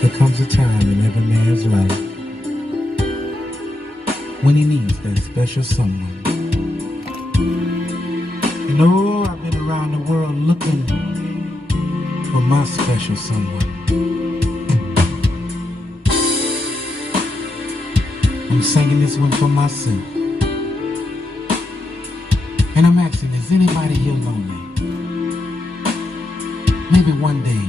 There comes a time in every man's life when he needs that special someone. You know, I've been around the world looking for my special someone. I'm singing this one for myself. And I'm asking, is anybody here lonely? Maybe one day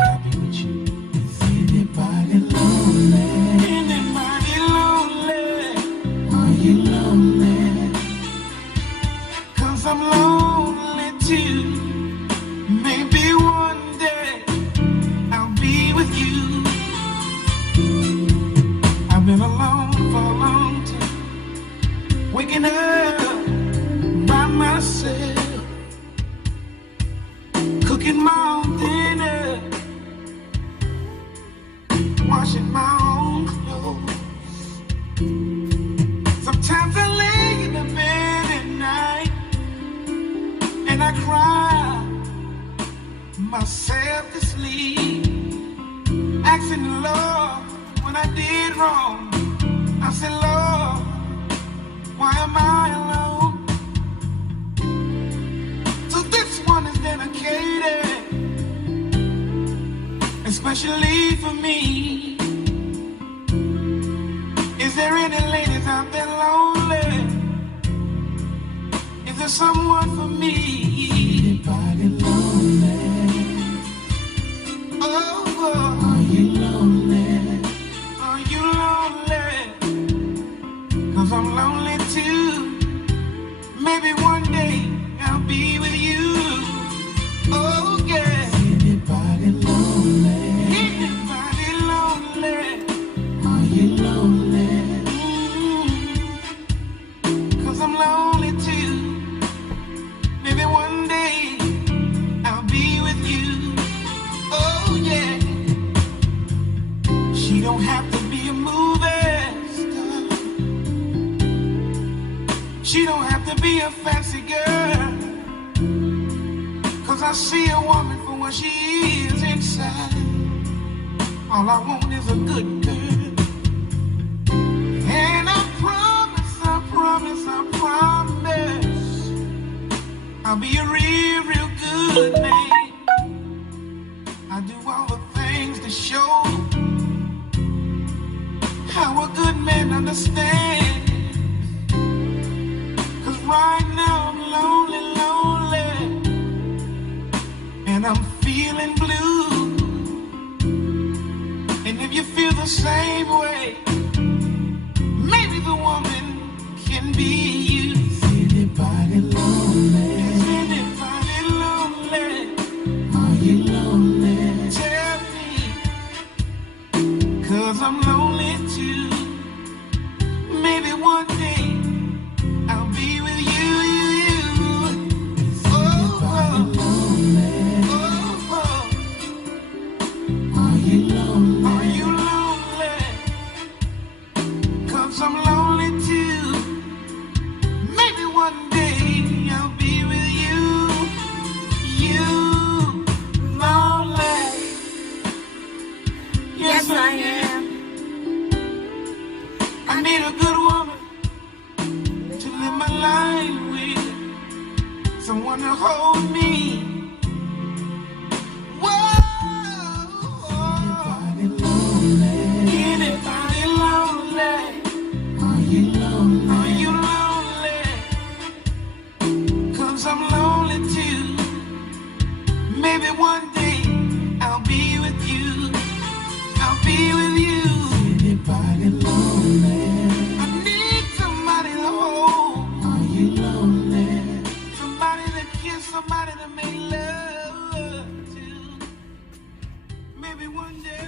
I'll be with you. Is anybody lonely? Anybody lonely? Are you lonely? 'Cause I'm lonely too. Maybe one day I'll be with you. I've been alone for a long time, waking up by myself, cooking my own dinner, washing my own clothes. Sometimes I lay in the bed at night and I cry myself to sleep, asking the Lord when I did wrong. I said, Lord, why am I alone? So this one is dedicated especially for me. Is there any ladies out there lonely? Is there someone for me? Anybody lonely? Oh, are you lonely? Are you lonely? 'Cause I'm lonely too. Maybe one day I'll be with you. Oh yeah. Anybody lonely? Anybody lonely? Are you lonely? 'Cause I'm lonely too. Maybe one day I'll be with you. Oh yeah. She don't have to be a movie star. She don't have to be a fancy girl. 'Cause I see a woman for what she is inside. All I want is a good girl. And I promise, I'll be a real, real good man. I do all the things to show how a good man understands. 'Cause right now I'm lonely, and I'm feeling blue. And if you feel the same way, maybe the woman can be you. Is anybody lonely? Is anybody lonely? Are you lonely? Tell me, 'cause I'm lonely too. Maybe one day I'll be with you. Is anybody lonely? Are you lonely? Are you lonely? 'Cause I'm lonely too. Maybe one day I'll be with you. You lonely? Yes, I am. I need a good woman to live my life with, someone to hold me. Anybody lonely? Are you lonely? Are you lonely? 'Cause I'm lonely too. Maybe one day I'll be with you. I'll be with you. Anybody lonely? I need somebody to hold. Are you lonely? Somebody to kiss, somebody to make love to. Maybe one day.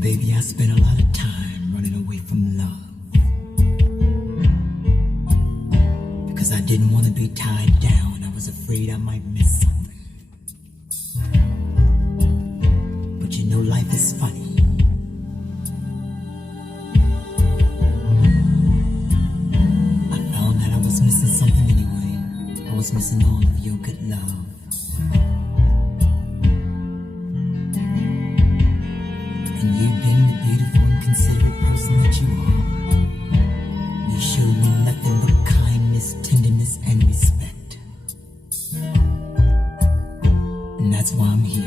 Baby, I spent a lot of time running away from love because I didn't want to be tied down. I was afraid I might miss something. But you know, life is funny. I found that I was missing something anyway. I was was missing all of your good love. And you being the beautiful and considerate person that you are, you showed me nothing but kindness, tenderness, and respect. And that's why I'm here.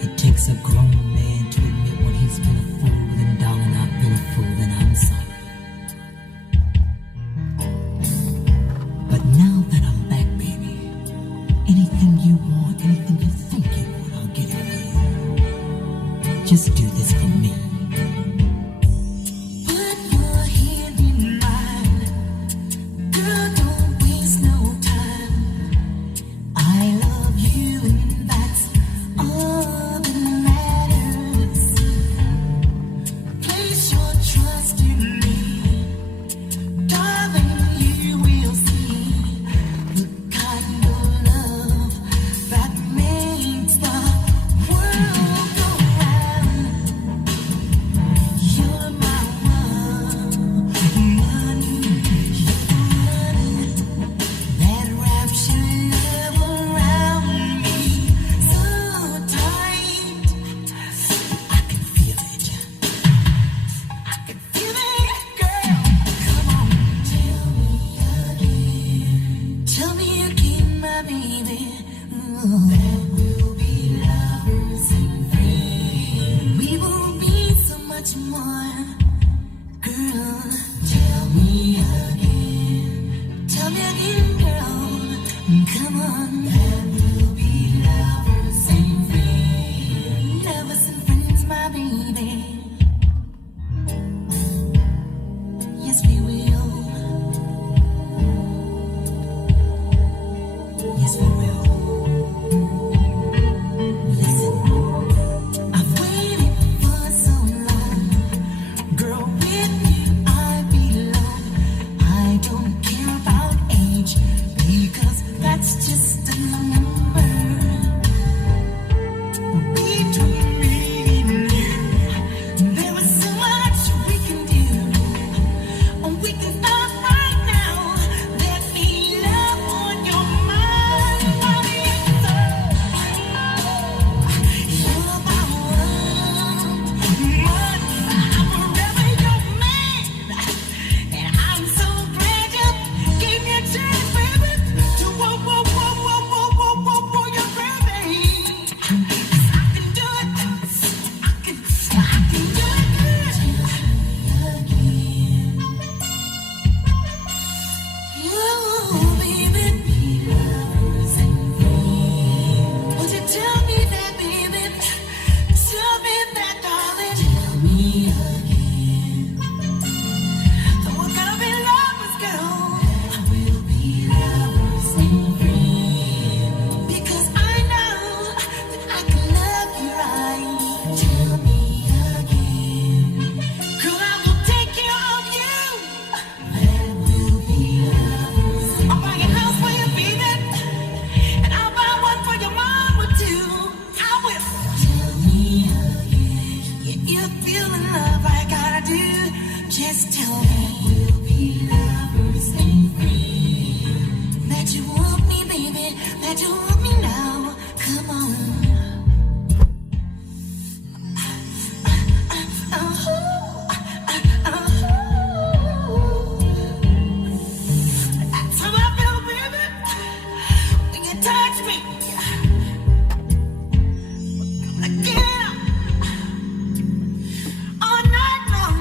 It takes a grown man to admit when he's been a fool, and darling, I've been a fool, and I'm sorry. But now that I'm back, baby, anything you want, anything you think you want, I'll get it for you. Just do this for me. Put your hand in mine. Girl, don't waste no time. I love you, and that's all that matters. Place your trust in me. Darling, you will see the kind of love that makes the world go round. You're my one, you're the one that wraps your love around me so tight. I can feel it. I can feel it, girl. Come on, tell me again. Tell me again, my baby. That we'll be lovers and friends. We will be so much more. Girl, tell me again. Tell me again, girl. Come on. That we'll be lovers and friends. Lovers and friends, my baby. Yes, we will. Yes, we will. Listen, I've waited for so long. Girl, with you I belong. I don't care about age, because that's just a number. Between me and you, there is so much we can do. We can start right now. Let me love on your mind, body and soul. You're my one. I'm forever your man. And I'm so glad you gave me a chance, baby, to whoa, whoa, whoa, whoa, whoa, whoa, whoa, whoa, you're crazy. 'Cause I can do it. I can do it, girl. Ooh, baby, lovers and friends. Would you tell me that, baby? Tell me that, darling. Tell me again. We're gonna be lovers, girl. We'll be lovers and friends. Because I know that I can love you right. Tell me again. Girl, I will take care of you. That we'll be lovers. I'll buy a house for you, baby. And I'll buy one for your mama too. I will. Tell me again. If you're feeling love, I gotta do. Just tell me. We'll be lovers and friends. That you want me, baby. That you want me now. Come on. That's how I feel, baby. When you touch me, I get up all night long.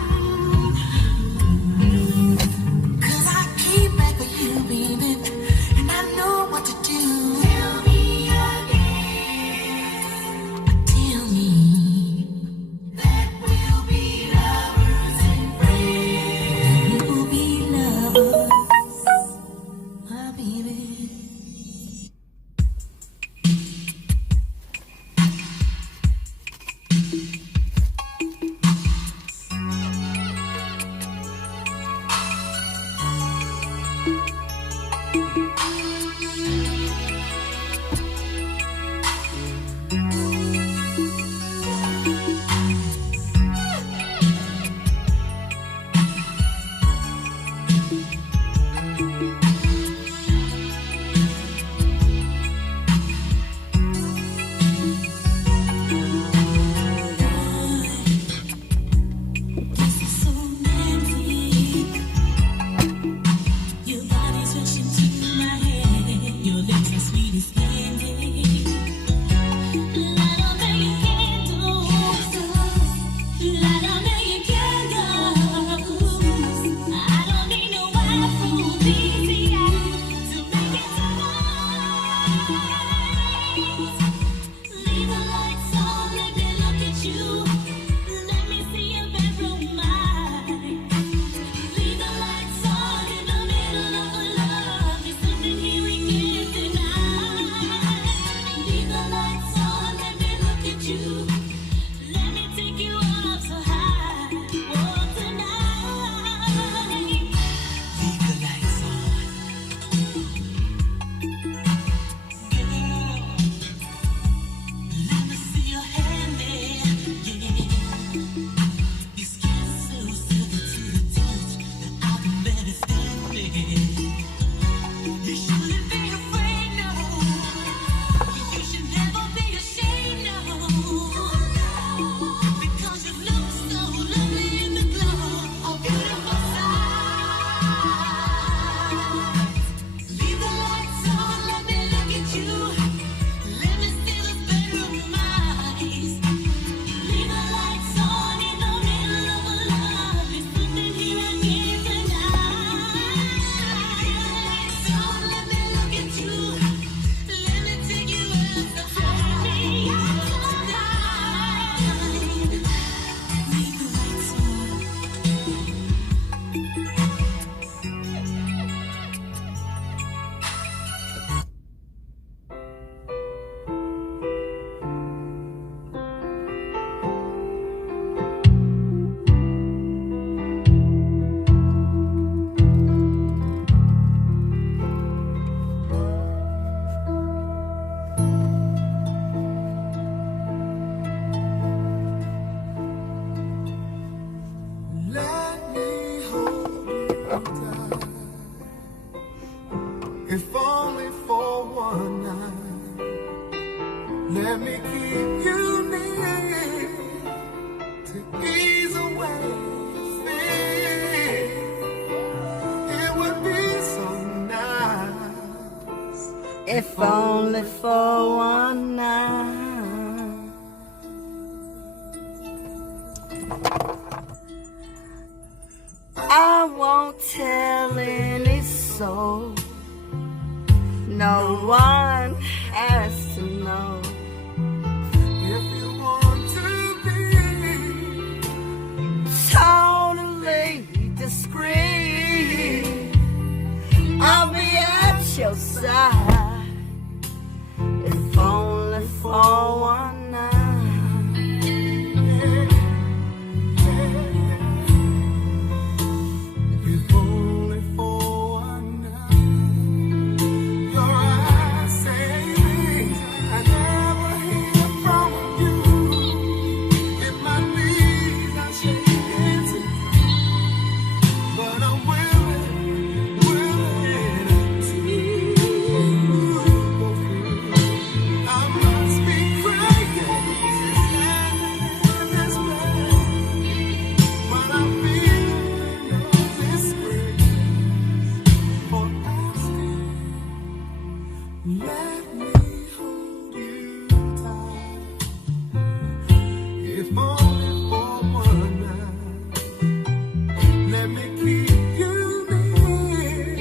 'Cause I came back for you, baby, and I know what to do. Tell me again. Leave the lights on, let me look at you. Let me see your bedroom light. Leave the lights on in the middle of a love. There's something here we can't deny. Leave the lights on, let me look at you. Let me take you up so high. Oh, tonight. Leave the lights on. Girl, let me see your hand there. Yeah. Your skin so silky to the touch that I can barely stand it. You shouldn't be afraid, no. You should never be ashamed, no. Because you look so lovely in the glow of beautiful sight. Leave the lights on, let me look at you. Let me see those bedroom eyes. Leave the lights on in the middle of a love. There's something here I can't deny. Leave the lights on, let me look at you. Let me take you up so high. Leave the lights on. Let me hold you tight, if only for one night. Let me keep you near to ease away fear. It would be so nice, If only for one night. I won't tell any soul. No one has to know. if you want to be Totally discreet. I'll be at your side. If only for one night. If only for one night. Your eyes say things I never hear from you. It might be I shake it, but I'm willing to. I must be crazy in this bed when I feel this grace for asking. Let me hold you tight, if only for one night. Let me keep you near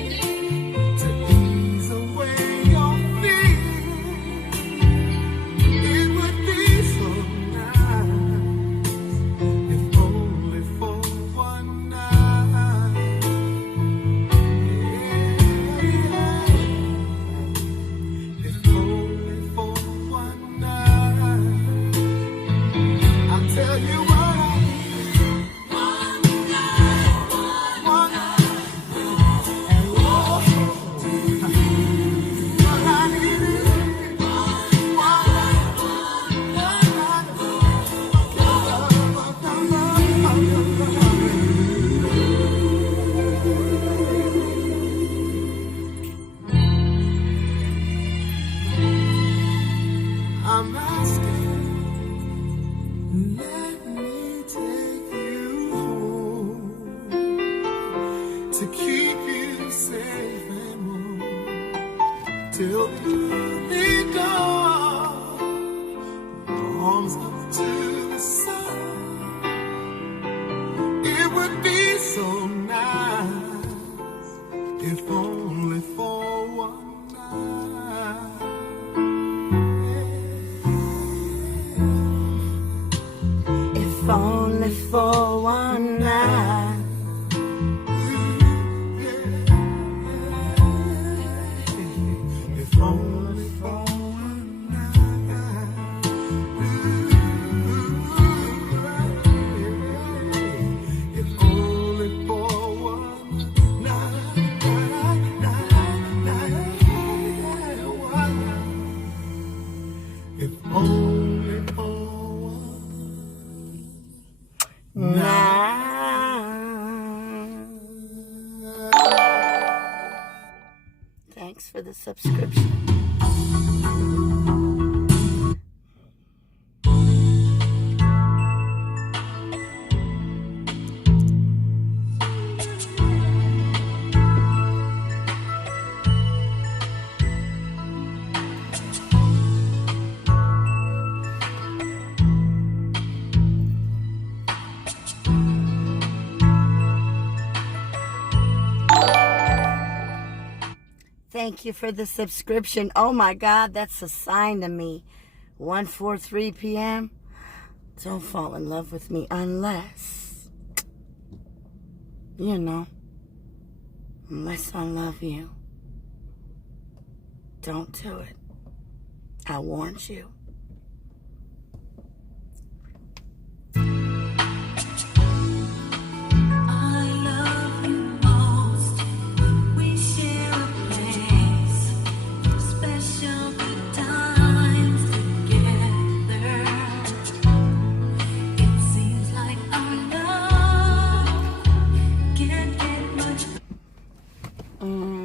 to ease away your fear. It would be so nice, if only for one night. If only for one night. I'll tell you what I need. One night. And what I need is I'm asking, let me take you home to keep you safe and warm till the early dawn warms up to the sun. It would be so nice, if only for one night. for the subscription. Thank you for the subscription. Oh my God, that's a sign to me. 1:43 p.m. Don't fall in love with me unless, unless I love you. Don't do it. I warned you.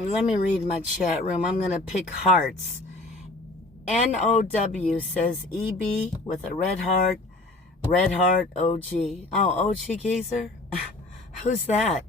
Let me read my chat room. I'm going to pick hearts. NOW says EB with a red heart OG. Oh, OG Geezer? Who's that?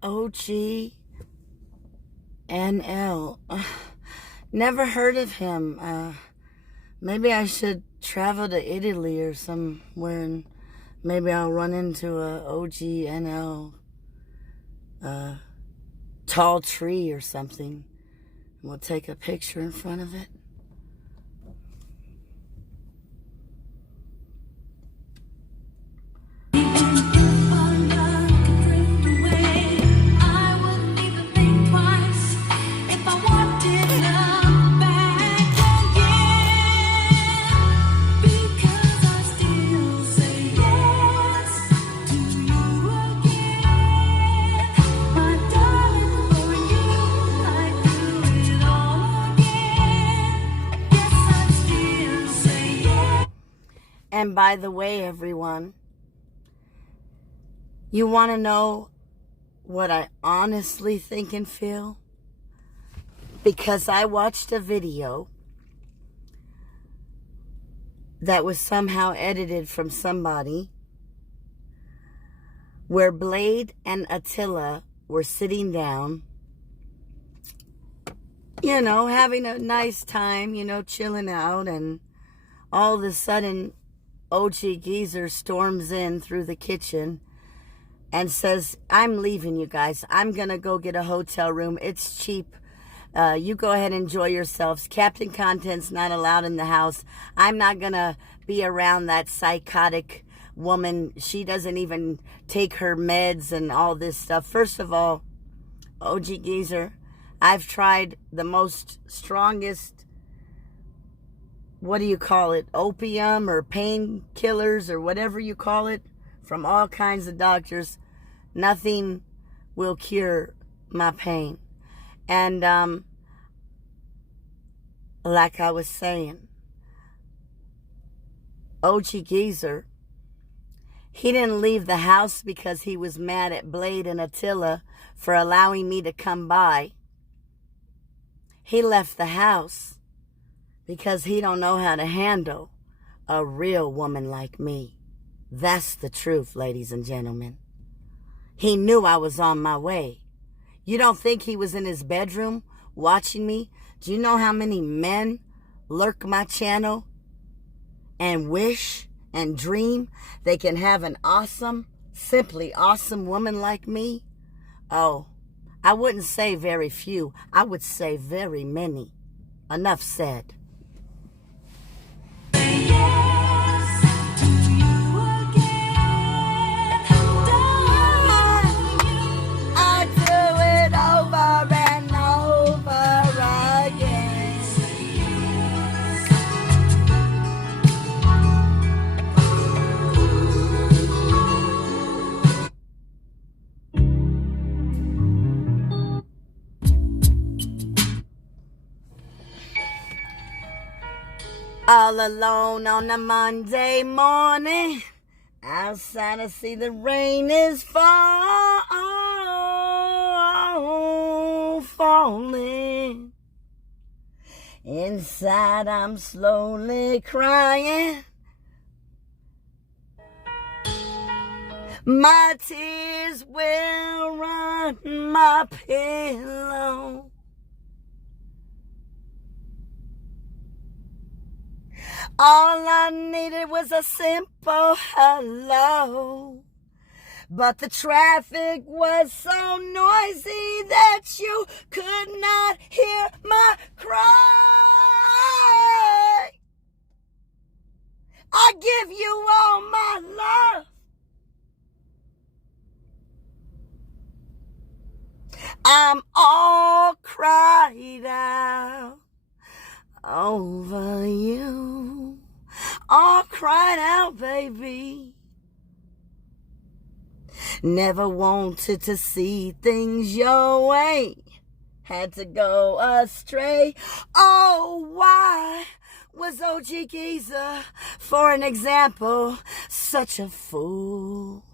OG NL. Never heard of him. Maybe I should travel to Italy or somewhere and maybe I'll run into a OG NL tall tree or something. We'll take a picture in front of it. And by the way, everyone, you want to know what I honestly think and feel? Because I watched a video that was somehow edited from somebody where Blade and Attila were sitting down, having a nice time, chilling out, and all of a sudden OG Geezer storms in through the kitchen and says, I'm leaving, you guys. I'm going to go get a hotel room. It's cheap. You go ahead and enjoy yourselves. Captain Content's not allowed in the house. I'm not going to be around that psychotic woman. She doesn't even take her meds and all this stuff. First of all, OG Geezer, I've tried the most strongest, what do you call it, opium or painkillers or whatever you call it, from all kinds of doctors. Nothing will cure my pain. And like I was saying, OG Geezer, he didn't leave the house because he was mad at Blade and Attila for allowing me to come by. He left the house because he don't know how to handle a real woman like me. That's the truth, ladies and gentlemen. He knew I was on my way. You don't think he was in his bedroom watching me? Do you know how many men lurk my channel and wish and dream they can have an awesome, simply awesome woman like me? Oh, I wouldn't say very few. I would say very many. Enough said. Yes to you again. All alone on a Monday morning. Outside I see the rain is falling. Inside I'm slowly crying. My tears will run my pillow. All I needed was a simple hello. But the traffic was so noisy that you could not hear my cry. I give you all my love. I'm all cried out over you. All cried out, baby. Never wanted to see things your way. Had to go astray. Oh, why was OG Geezer, for an example, such a fool?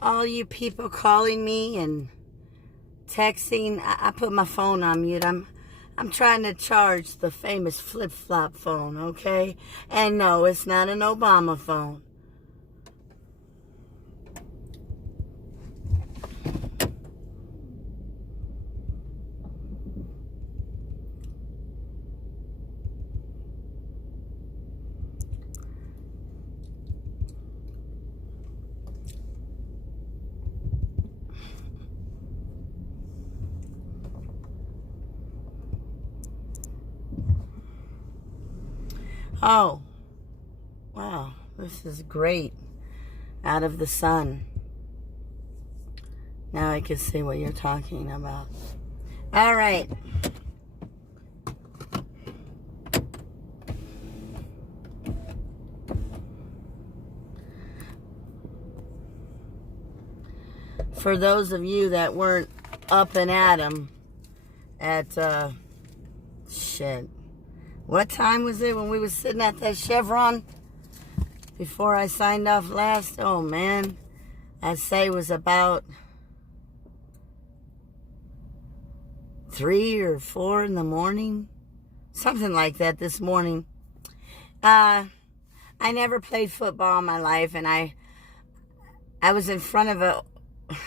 all you people calling me and texting. I put my phone on mute. I'm trying to charge the famous flip-flop phone, okay? And no, it's not an Obama phone. Oh, wow, this is great. Out of the sun. Now I can see what you're talking about. All right. For those of you that weren't up and at 'em at, shit. What time was it when we was sitting at that Chevron before I signed off last? Oh, man. I'd say it was about 3 or 4 in the morning. Something like that this morning. I never played football in my life, and I was in front of a,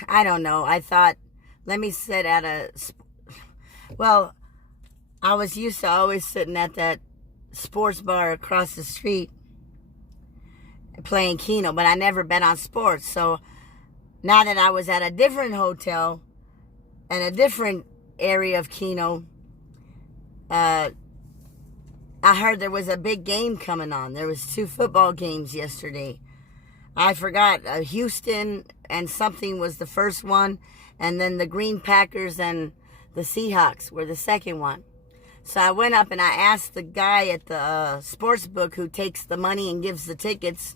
I don't know, I thought, let me sit at a, well, I was used to always sitting at that sports bar across the street playing Keno, but I never bet on sports. So now that I was at a different hotel and a different area of Keno, I heard there was a big game coming on. There was 2 football games yesterday. I forgot, Houston and something was the first one, and then the Green Packers and the Seahawks were the second one. So I went up and I asked the guy at the sports book who takes the money and gives the tickets,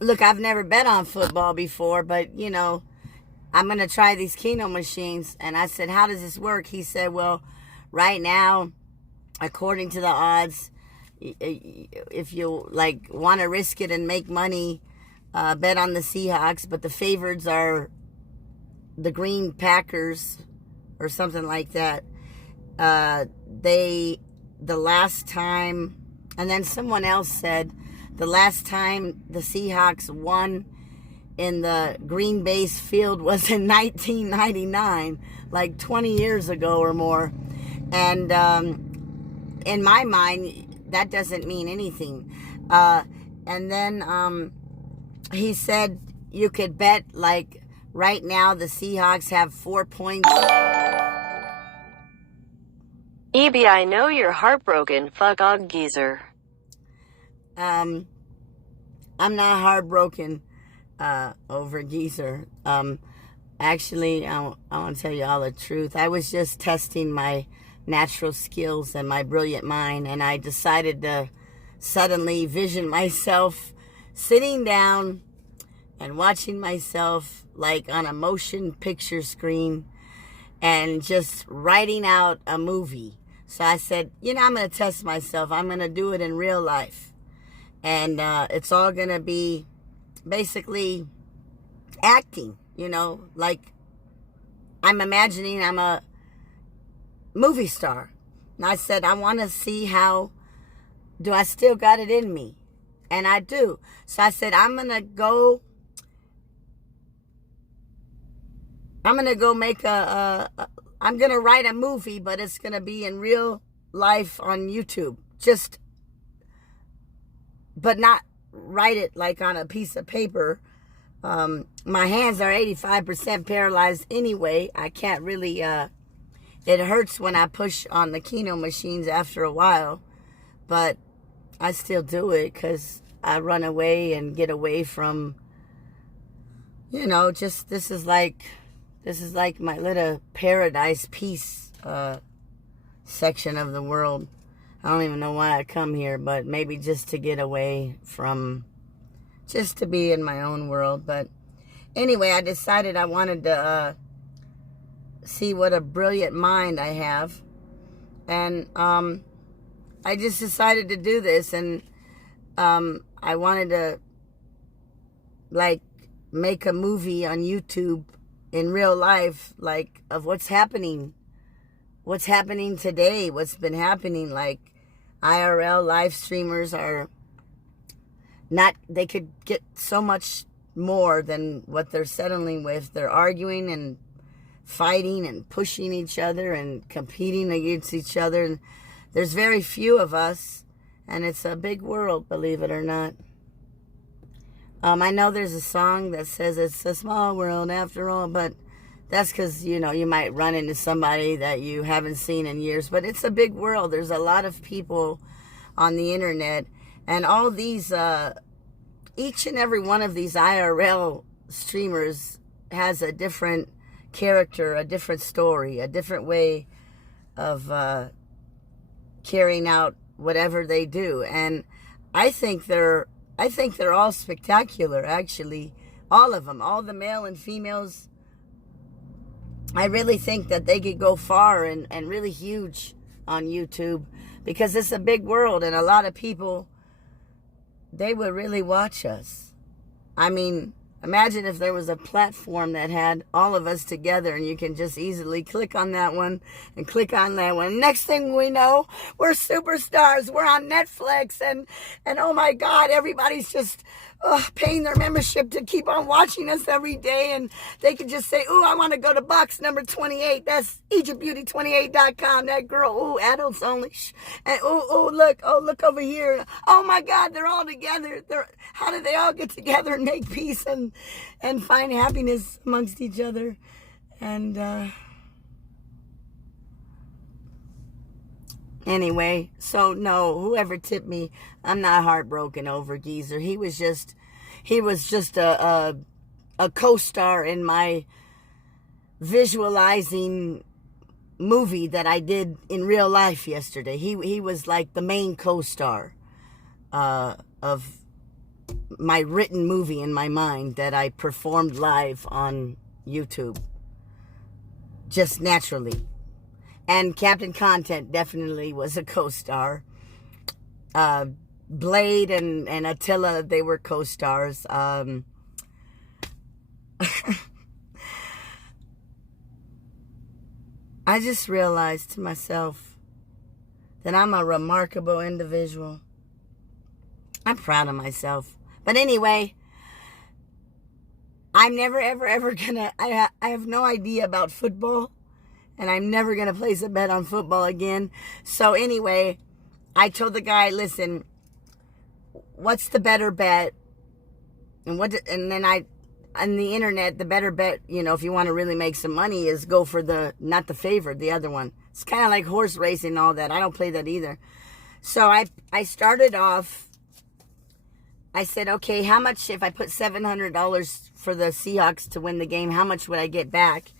look, I've never bet on football before, but, you know, I'm going to try these Keno machines. And I said, how does this work? He said, well, right now, according to the odds, if you, like, want to risk it and make money, bet on the Seahawks, but the favorites are the Green Packers or something like that. The last time, and then someone else said the last time the Seahawks won in the Green Bay's field was in 1999, like 20 years ago or more. And in my mind, that doesn't mean anything. And then he said you could bet, like, right now the Seahawks have 4 points. EB, I know you're heartbroken. Fuck og geezer. I'm not heartbroken over geezer. Actually, I want to tell you all the truth. I was just testing my natural skills and my brilliant mind, and I decided to suddenly vision myself sitting down and watching myself like on a motion picture screen and just writing out a movie. So I said, you know, I'm going to test myself. I'm going to do it in real life. And it's all going to be basically acting, you know, like I'm imagining I'm a movie star. And I said, I want to see how, do I still got it in me? And I do. So I said, I'm going to go make I'm going to write a movie, but it's going to be in real life on YouTube. But not write it like on a piece of paper. My hands are 85% paralyzed anyway. I can't really, it hurts when I push on the Keno machines after a while. But I still do it because I run away and get away from, you know, just this is like my little paradise peace section of the world. I don't even know why I come here, but maybe just to get away from, just to be in my own world. But anyway, I decided I wanted to see what a brilliant mind I have. And I just decided to do this. And I wanted to, like, make a movie on YouTube in real life, like, of what's happening today, what's been happening. Like, IRL live streamers are not, they could get so much more than what they're settling with. They're arguing and fighting and pushing each other and competing against each other. And there's very few of us, and it's a big world, believe it or not. I know there's a song that says it's a small world after all, but that's because, you know, you might run into somebody that you haven't seen in years. But it's a big world. There's a lot of people on the internet. And all these, each and every one of these IRL streamers has a different character, a different story, a different way of carrying out whatever they do. And I think they're all spectacular, actually. All of them, all the male and females. I really think that they could go far and really huge on YouTube, because it's a big world and a lot of people, they would really watch us. I mean, imagine if there was a platform that had all of us together and you can just easily click on that one and click on that one. Next thing we know, we're superstars. We're on Netflix and oh my God, everybody's just paying their membership to keep on watching us every day. And they could just say, ooh, I want to go to box number 28. That's EgyptBeauty28.com. That girl, ooh, adults only. And look over here. Oh my God, they're all together. How did they all get together and make peace and find happiness amongst each other? And anyway, so no, whoever tipped me, I'm not heartbroken over Geezer. He was just a co-star in my visualizing movie that I did in real life yesterday. He was like the main co-star of my written movie in my mind that I performed live on YouTube, just naturally. And Captain Content definitely was a co-star. Blade and Attila, they were co-stars. I just realized to myself that I'm a remarkable individual. I'm proud of myself. But anyway, I'm never, ever gonna, I have no idea about football. And I'm never going to place a bet on football again. So anyway, I told the guy, listen, what's the better bet? And then on the internet, the better bet, you know, if you want to really make some money, is go for not the favorite, the other one. It's kind of like horse racing and all that. I don't play that either. So I started off, I said, okay, how much, if I put $700 for the Seahawks to win the game, how much would I get back?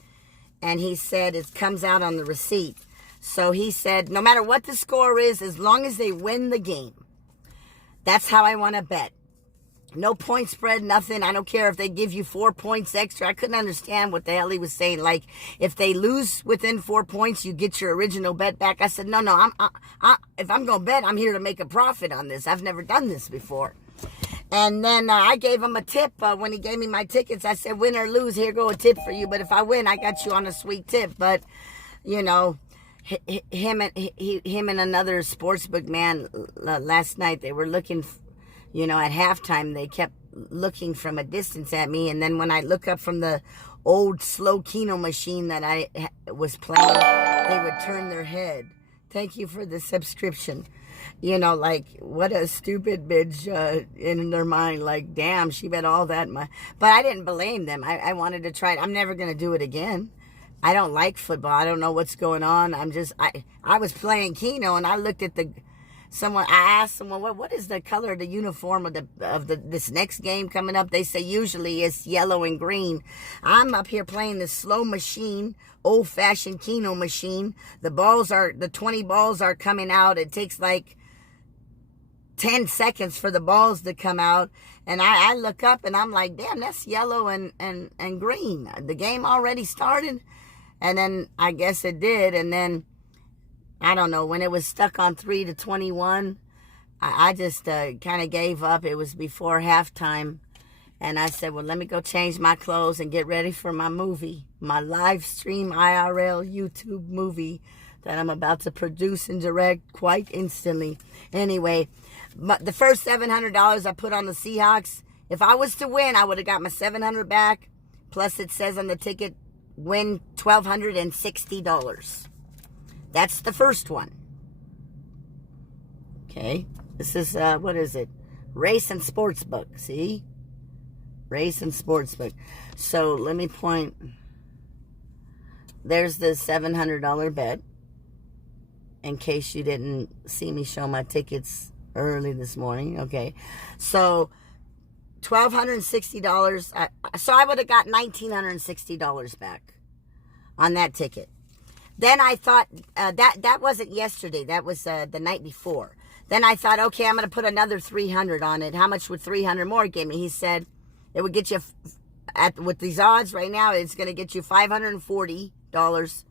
And he said, it comes out on the receipt. So he said, no matter what the score is, as long as they win the game, that's how I want to bet. No point spread, nothing. I don't care if they give you 4 points extra. I couldn't understand what the hell he was saying. Like, if they lose within 4 points, you get your original bet back. I said, no, if I'm going to bet, I'm here to make a profit on this. I've never done this before. And then I gave him a tip when he gave me my tickets. I said, win or lose, here go a tip for you. But if I win, I got you on a sweet tip. But, you know, him and another sportsbook man last night, they were looking, you know, at halftime. They kept looking from a distance at me. And then when I look up from the old slow Keno machine that I was playing, they would turn their head. Thank you for the subscription. You know, like, what a stupid bitch in their mind. Like, damn, she bet all that. But I didn't blame them. I wanted to try it. I'm never going to do it again. I don't like football. I don't know what's going on. I was playing Keno, and I looked at I asked someone, what is the color of the uniform of this next game coming up? They say usually it's yellow and green. I'm up here playing this slow machine, old-fashioned Keno machine. The 20 balls are coming out. It takes like 10 seconds for the balls to come out. And I look up and I'm like, damn, that's yellow and green. The game already started. And then I guess it did. And then, I don't know, when it was stuck on 3-21, I just kind of gave up. It was before halftime. And I said, well, let me go change my clothes and get ready for my movie, my live stream IRL YouTube movie that I'm about to produce and direct quite instantly. Anyway, the first $700 I put on the Seahawks, if I was to win, I would have got my $700 back. Plus, it says on the ticket, win $1,260. That's the first one. Okay. This is, what is it? Race and Sportsbook. See? Race and Sportsbook. So, let me point. There's the $700 bet. In case you didn't see me show my tickets early this morning. Okay. So, $1,260. So, I would have got $1,960 back on that ticket. Then I thought, that wasn't yesterday. That was the night before. Then I thought, okay, I'm going to put another $300 on it. How much would $300 more give me? He said it would get you, with these odds right now, it's going to get you $540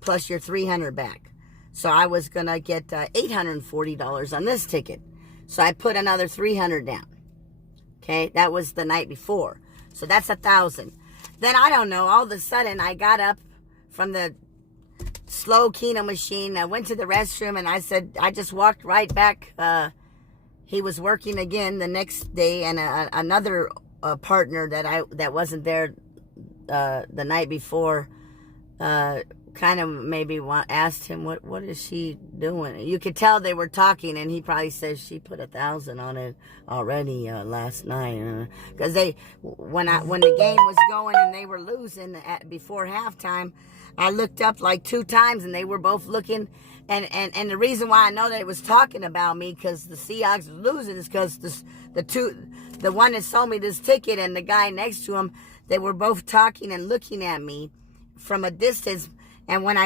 plus your $300 back. So I was going to get $840 on this ticket. So I put another $300 down. Okay, that was the night before. So that's $1,000. Then I don't know, all of a sudden I got up from the slow Keno machine. I went to the restroom and I said, I just walked right back. He was working again the next day, and another partner that wasn't there the night before kind of maybe asked him, what is she doing? You could tell they were talking, and he probably says she put $1,000 on it already last night. Because when the game was going and they were losing before halftime, I looked up like 2 times, and they were both looking. And the reason why I know that it was talking about me, because the Seahawks was losing, is because the one that sold me this ticket and the guy next to him, they were both talking and looking at me from a distance. And when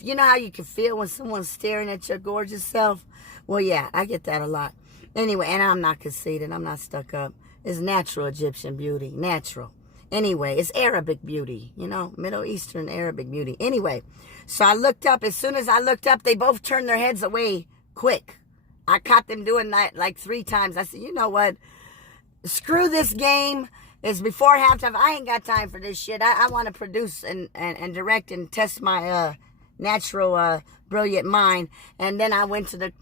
you know how you can feel when someone's staring at your gorgeous self? Well, yeah, I get that a lot. Anyway, and I'm not conceited. I'm not stuck up. It's natural Egyptian beauty. Natural. Anyway, it's Arabic beauty. You know, Middle Eastern Arabic beauty. Anyway, so I looked up. As soon as I looked up, they both turned their heads away quick. I caught them doing that like 3 times. I said, you know what? Screw this game. It's before halftime. I ain't got time for this shit. I want to produce and direct and test my natural brilliant mind. And then I didn't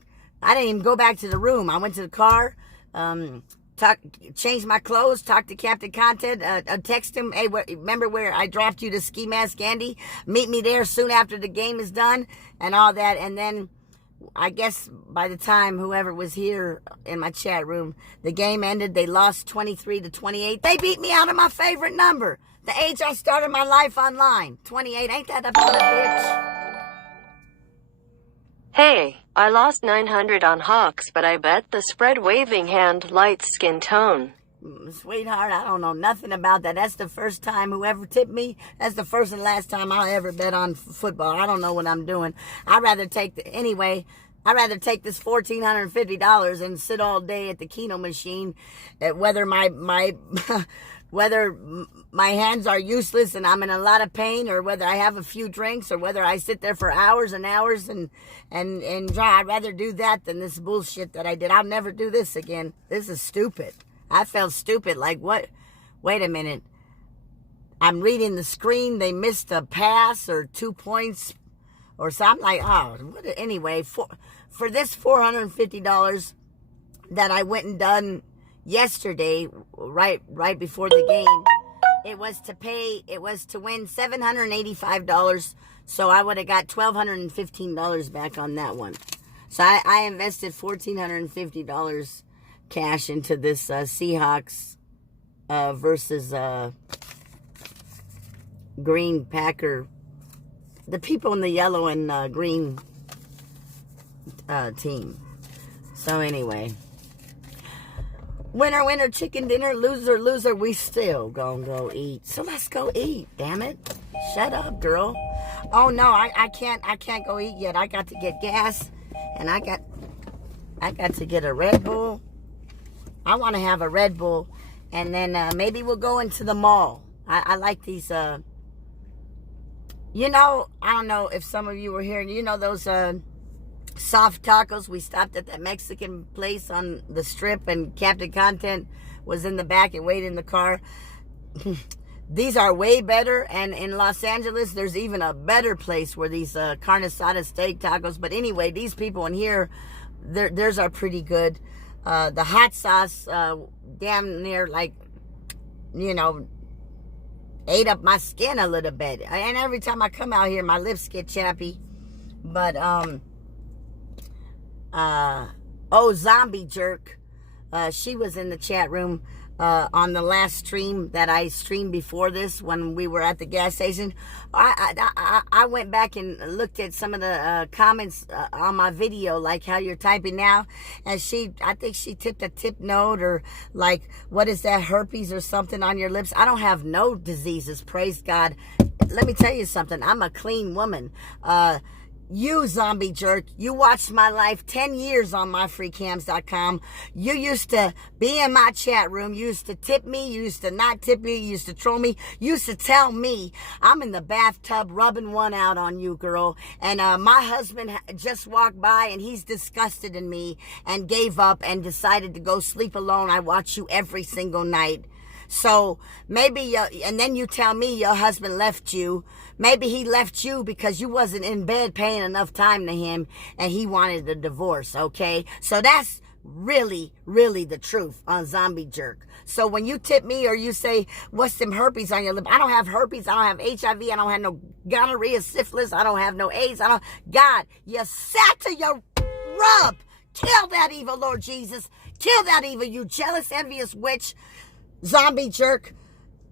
even go back to the room. I went to the car, changed my clothes, talked to Captain Content, text him, hey, remember where I dropped you to Ski Mask Andy? Meet me there soon after the game is done, and all that. And then I guess by the time whoever was here in my chat room, the game ended. They lost 23-28. They beat me out of my favorite number. The age I started my life online. 28. Ain't that about a bitch? Hey, I lost 900 on Hawks, but I bet the spread waving hand light skin tone. Sweetheart, I don't know nothing about that. That's the first time whoever tipped me, that's the first and last time I'll ever bet on football. I don't know what I'm doing. I'd rather take this $1,450 and sit all day at the Keno machine, whether whether my hands are useless and I'm in a lot of pain, or whether I have a few drinks, or whether I sit there for hours and hours and dry. I'd rather do that than this bullshit that I did. I'll never do this again. This is stupid. I felt stupid. Like, what? Wait a minute. I'm reading the screen. They missed a pass or 2 points or something. Like, oh, what? Anyway, for this $450 that I went and done yesterday, right before the game, it was to win $785. So I would have got $1,215 back on that one. So I invested $1,450 cash into this Seahawks versus Green Packer. The people in the yellow and green team. So anyway, winner, winner, chicken dinner, loser, loser, we still gonna go eat. So let's go eat, damn it. Shut up, girl. Oh no, I can't go eat yet. I got to get gas, and I got to get a Red Bull. I want to have a Red Bull, and then maybe we'll go into the mall. I like these, you know, I don't know if some of you were here. You know those soft tacos. We stopped at that Mexican place on the strip, and Captain Content was in the back and waited in the car. These are way better, and in Los Angeles, there's even a better place where these carne asada steak tacos. But anyway, these people in here, theirs are pretty good. The hot sauce, damn near like, you know, ate up my skin a little bit. And every time I come out here, my lips get chappy. But, Zombie Jerk, she was in the chat room on the last stream that I streamed before this when we were at the gas station. I went back and looked at some of the comments on my video, like how you're typing now, and I think she tipped a tip note, or like, what is that, herpes or something on your lips? I don't have no diseases, praise God. Let me tell you something, I'm a clean woman. You, Zombie Jerk, you watched my life 10 years on myfreecams.com. You used to be in my chat room. You used to tip me. You used to not tip me. You used to troll me. You used to tell me I'm in the bathtub rubbing one out on you, girl. And my husband just walked by, and he's disgusted in me and gave up and decided to go sleep alone. I watch you every single night. So maybe, and then you tell me your husband left you. Maybe he left you because you wasn't in bed paying enough time to him, and he wanted a divorce, okay? So that's really, really the truth on Zombie Jerk. So when you tip me or you say, what's them herpes on your lip? I don't have herpes. I don't have HIV. I don't have no gonorrhea, syphilis. I don't have no AIDS. God, you sat to your rub. Kill that evil, Lord Jesus. Kill that evil, you jealous, envious witch. Zombie Jerk,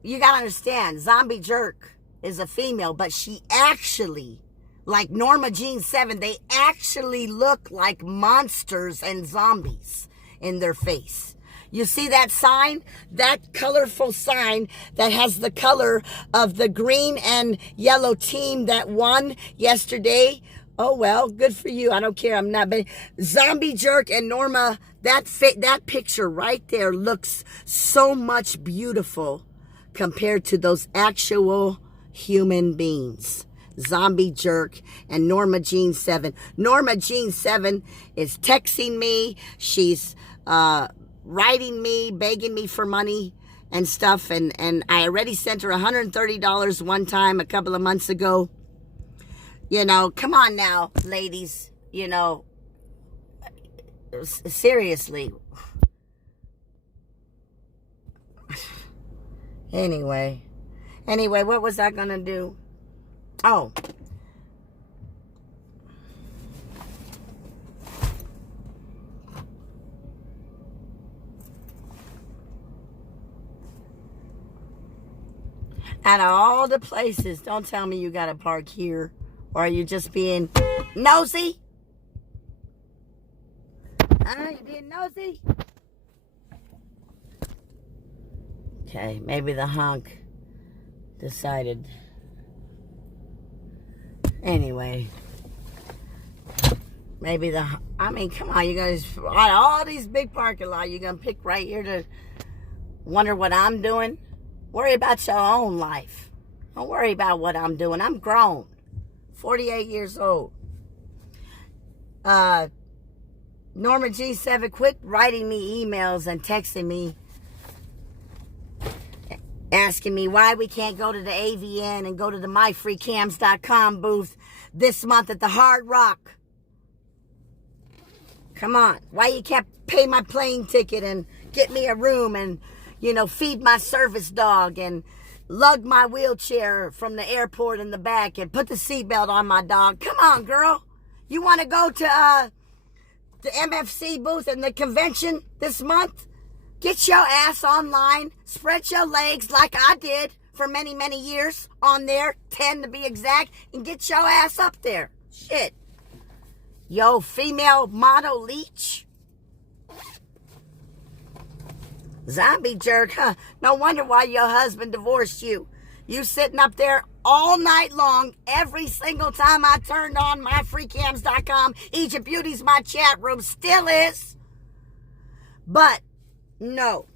you gotta understand, Zombie Jerk is a female, but she actually, like Norma Jean 7, they actually look like monsters and zombies in their face. You see that sign? That colorful sign that has the color of the green and yellow team that won yesterday? Oh, well, good for you. I don't care. I'm not. But Zombie Jerk and Norma, that picture right there looks so much beautiful compared to those actual human beings. Zombie Jerk and Norma Jean 7. Norma Jean 7 is texting me. She's writing me, begging me for money and stuff. And I already sent her $130 one time a couple of months ago. You know, come on now, ladies, you know, seriously. Anyway, what was I going to do? Oh. Out of all the places, don't tell me you got to park here. Or are you just being nosy? You being nosy? Okay, maybe the honk decided. Anyway. Maybe I mean, come on, you guys. Out of all these big parking lots, you're going to pick right here to wonder what I'm doing? Worry about your own life. Don't worry about what I'm doing. I'm grown. 48 years old. Norma G7, quit writing me emails and texting me, asking me why we can't go to the AVN and go to the myfreecams.com booth this month at the Hard Rock. Come on. Why you can't pay my plane ticket and get me a room and, you know, feed my service dog and lug my wheelchair from the airport in the back and put the seatbelt on my dog. Come on, girl. You want to go to the MFC booth and the convention this month? Get your ass online. Spread your legs like I did for many, many years on there. 10 to be exact. And get your ass up there. Shit. Yo, female model leech. Zombie Jerk, huh? No wonder why your husband divorced you. You sitting up there all night long, every single time I turned on myfreecams.com. Egypt Beauty's my chat room, still is. But, no.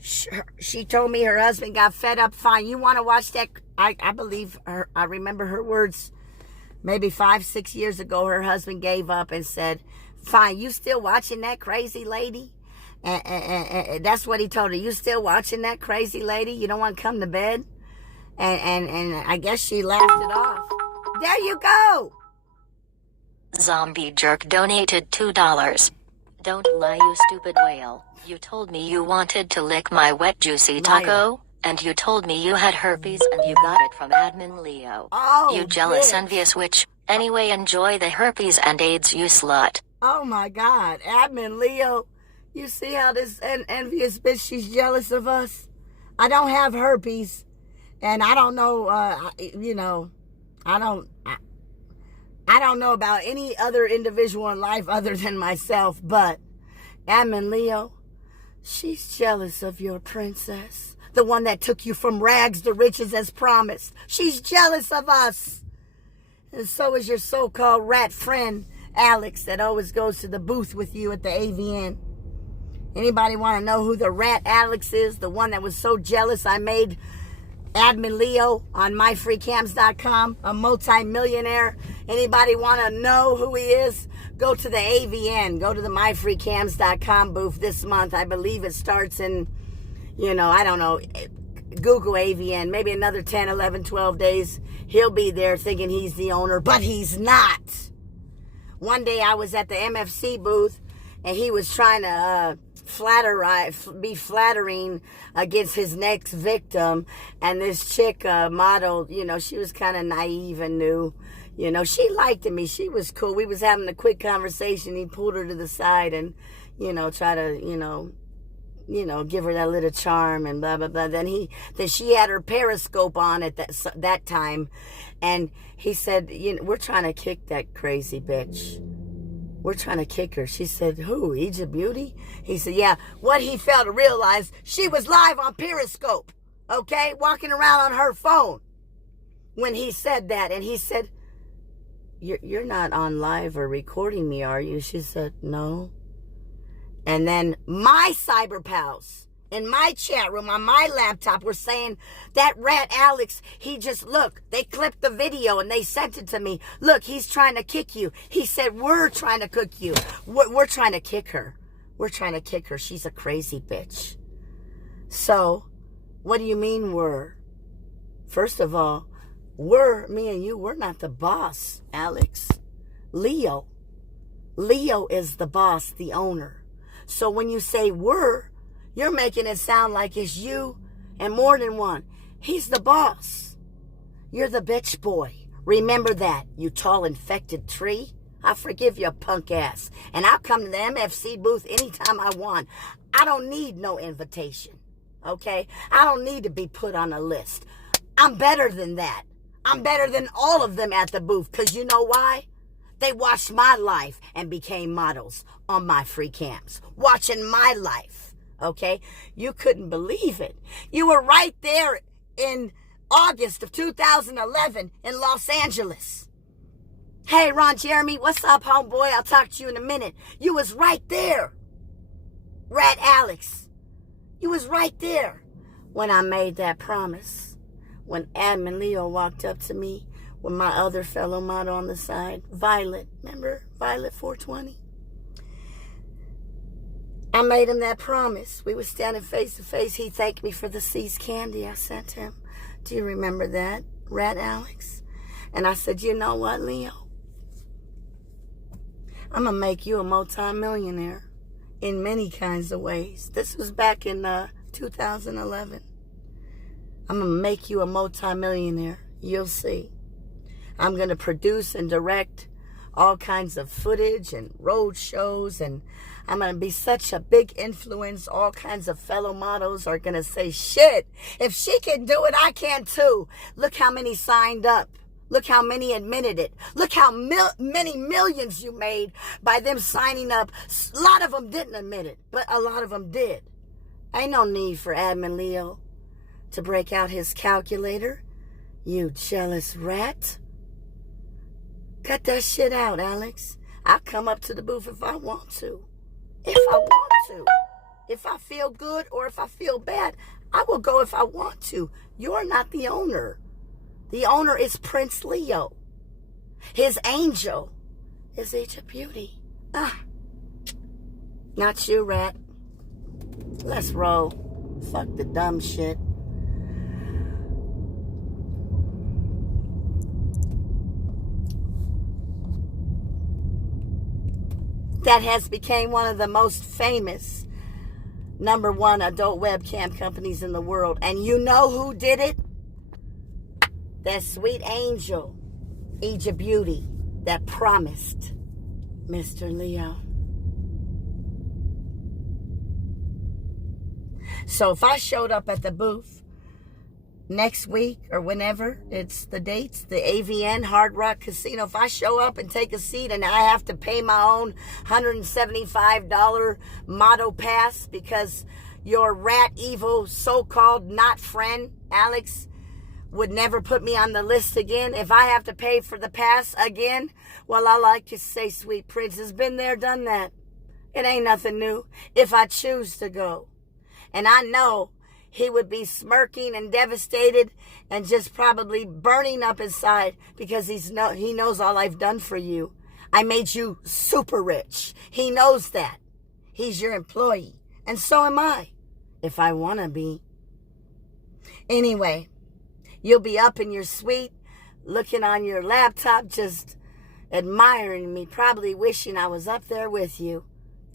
She told me her husband got fed up. Fine, you want to watch that? I believe her. I remember her words. maybe 5, 6 years ago, her husband gave up and said, fine, you still watching that crazy lady? And that's what he told her. You still watching that crazy lady? You don't want to come to bed? And I guess she laughed it off. There you go. Zombie Jerk donated $2. Don't lie, you stupid whale. You told me you wanted to lick my wet juicy taco, and you told me you had herpes and you got it from admin Leo. Oh, you jealous, bitch. envious witch. Anyway, enjoy the herpes and AIDS, you slut. Oh my God, admin Leo. You see how this envious bitch, she's jealous of us? I don't have herpes, and I don't know, I don't know about any other individual in life other than myself, but admin Leo, she's jealous of your princess, the one that took you from rags to riches as promised. She's jealous of us. And so is your so-called rat friend, Alex, that always goes to the booth with you at the AVN. Anybody want to know who the rat Alex is? The one that was so jealous I made admin Leo on myfreecams.com a multi-millionaire. Anybody want to know who he is? Go to the AVN. Go to the myfreecams.com booth this month. I believe it starts in, I don't know, Google AVN. Maybe another 10, 11, 12 days. He'll be there thinking he's the owner, but he's not. One day I was at the MFC booth, and he was trying to be flattering against his next victim, and this chick model, she was kind of naive and new. She liked me. She was cool. We was having a quick conversation. He pulled her to the side and, try to, give her that little charm and blah, blah, blah. Then she had her periscope on at that time, and he said, we're trying to kick that crazy bitch. We're trying to kick her. She said, who, Egypt Beauty? He said, yeah. What he failed to realize, she was live on Periscope, okay? Walking around on her phone when he said that. And he said, you're not on live or recording me, are you? She said, no. And then my cyber pals in my chat room on my laptop were saying that rat Alex, they clipped the video and they sent it to me. Look, he's trying to kick you. He said, we're trying to cook you. We're trying to kick her. We're trying to kick her. She's a crazy bitch. So, what do you mean we're? First of all, me and you, we're not the boss, Alex. Leo is the boss, the owner. So when you say you're making it sound like it's you and more than one. He's the boss. You're the bitch boy. Remember that, you tall infected tree. I forgive your punk ass. And I'll come to the MFC booth anytime I want. I don't need no invitation. Okay? I don't need to be put on a list. I'm better than that. I'm better than all of them at the booth. Because you know why? They watched my life and became models on my free cams. Watching my life. Okay, you couldn't believe it. You were right there in August of 2011 in Los Angeles. Hey, Ron Jeremy, what's up, homeboy? I'll talk to you in a minute. You was right there. Rat Alex. You was right there when I made that promise. When admin Leo walked up to me with my other fellow model on the side, Violet. Remember Violet 420? I made him that promise. We were standing face to face. He thanked me for the seized candy I sent him. Do you remember that, Rat Alex? And I said, you know what, Leo? I'm going to make you a multi-millionaire in many kinds of ways. This was back in 2011. I'm going to make you a multi-millionaire. You'll see. I'm going to produce and direct all kinds of footage and road shows, and I'm going to be such a big influence. All kinds of fellow models are going to say, shit, if she can do it, I can too. Look how many signed up. Look how many admitted it. Look how many millions you made by them signing up. A lot of them didn't admit it, but a lot of them did. Ain't no need for admin Leo to break out his calculator. You jealous rat. Cut that shit out, Alex. I'll come up to the booth if I want to. If I want to. If I feel good or if I feel bad, I will go if I want to. You're not the owner. The owner is Prince Leo. His angel is MissEgyptBeauty. Not you, rat. Let's roll. Fuck the dumb shit. That has become one of the most famous #1 adult webcam companies in the world. And you know who did it? That sweet angel, MissEgyptBeauty, that promised Mr. Leo. So if I showed up at the booth next week or whenever it's the dates, the AVN Hard Rock Casino, if I show up and take a seat and I have to pay my own $175 motto pass because your rat evil so-called not friend, Alex, would never put me on the list again, if I have to pay for the pass again, well, I like to say, sweet prince has been there, done that. It ain't nothing new if I choose to go. And I know he would be smirking and devastated and just probably burning up inside because he knows all I've done for you. I made you super rich. He knows that. He's your employee. And so am I, if I want to be. Anyway, you'll be up in your suite, looking on your laptop, just admiring me, probably wishing I was up there with you.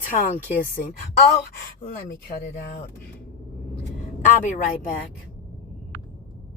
Tongue kissing. Oh, let me cut it out. I'll be right back.